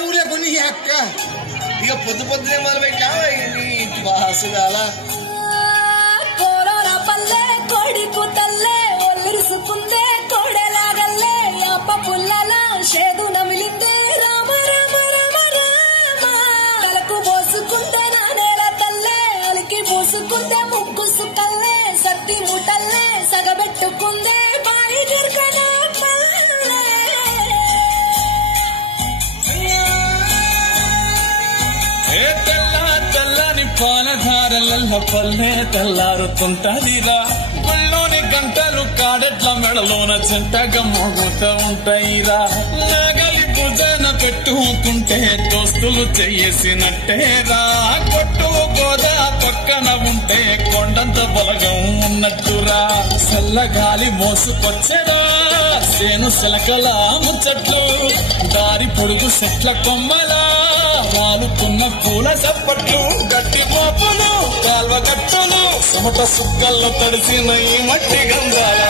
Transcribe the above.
ఊరే కొని అక్క ఇక పొద్దు పొద్దునే మొదలు పెట్టావా బాసుగాల కోరోనా పల్లె కోడి కూతల్లే ఒల్లిరుసుకుందే కోడెలాగల్లే అప్ప పుల్లల షేదు నమిలిందే రామ రామ రామ రామ తలకు పోసుకుంటే నా నేల తల్లే అలికి పూసుకుంటే ముగ్గు సుక్కల్లే సత్తి ముటల్లే సగబెట్టుకుందే బాయి గిర్కనే పాలధారల పల్లె తెల్లారుతుంటదిరా గుళ్ళోని గంటలు కాడెట్ల మెడలోన జంటగా మోగుతూ ఉంటాయిరా నాగలి భుజన పెట్టుకుంటే దోస్తులు చేసినట్టేరా కొట్టు గోదా పక్కన ఉంటే కొండంత బలగం ఉన్నట్టురా చల్లగాలి మోసుకొచ్చేదా సేను శిలకల ముచ్చట్లు దారి పొడుగు చెట్ల కొమ్మలా వాలుతున్న పూల చప్పట్లు గట్టి పోపులు కాల్వ గట్టులు సమట సుక్కల్లో తడిసిన ఈ మట్టి గంధాల